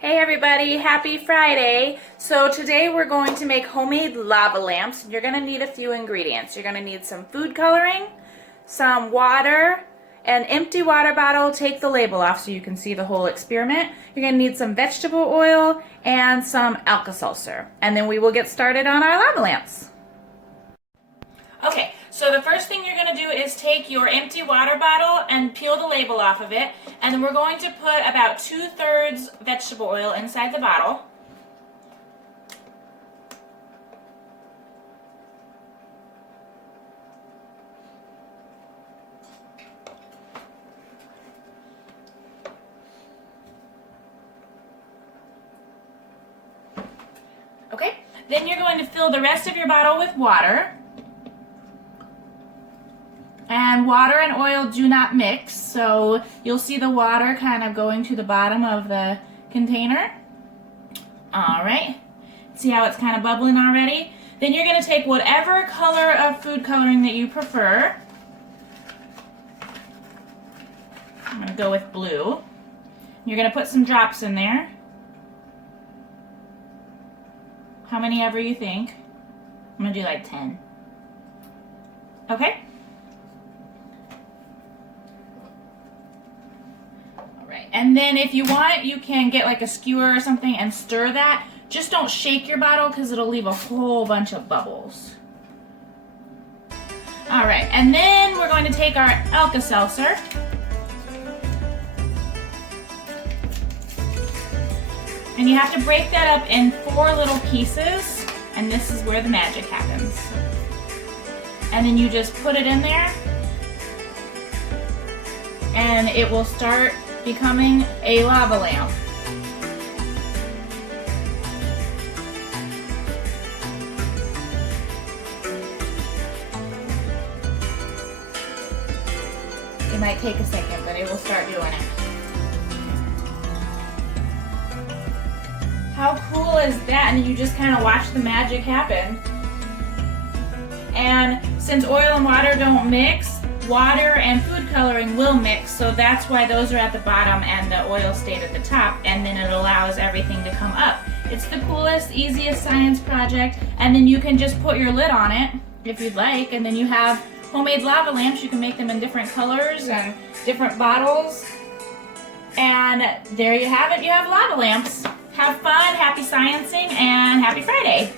Hey everybody, happy Friday. So today we're going to make homemade lava lamps. You're going to need a few ingredients. You're going to need some food coloring, some water, an empty water bottle. Take the label off so you can see the whole experiment. You're going to need some vegetable oil and some Alka-Seltzer. And then we will get started on our lava lamps. Okay, so the first thing you're going to do is take your empty water bottle and peel the label off of it. And then we're going to put about 2/3 vegetable oil inside the bottle. Okay, then you're going to fill the rest of your bottle with water. And water and oil do not mix, so you'll see the water kind of going to the bottom of the container. All right, see how it's kind of bubbling already? Then you're going to take whatever color of food coloring that you prefer. I'm going to go with blue. You're going to put some drops in there. How many ever you think. I'm going to do like 10. Okay? And then if you want, you can get like a skewer or something and stir that. Just don't shake your bottle because it'll leave a whole bunch of bubbles. All right, and then we're going to take our Alka-Seltzer. And you have to break that up in 4 little pieces, and this is where the magic happens. And then you just put it in there, and it will start becoming a lava lamp. It might take a second, but it will start doing it. How cool is that? And you just kind of watch the magic happen. And since oil and water don't mix, water and food coloring will mix, so that's why those are at the bottom and the oil stayed at the top, and then it allows everything to come up. It's the coolest, easiest science project, and then you can just put your lid on it if you'd like, and then you have homemade lava lamps. You can make them in different colors and different bottles, and there you have it. You have lava lamps. Have fun, happy sciencing, and happy Friday.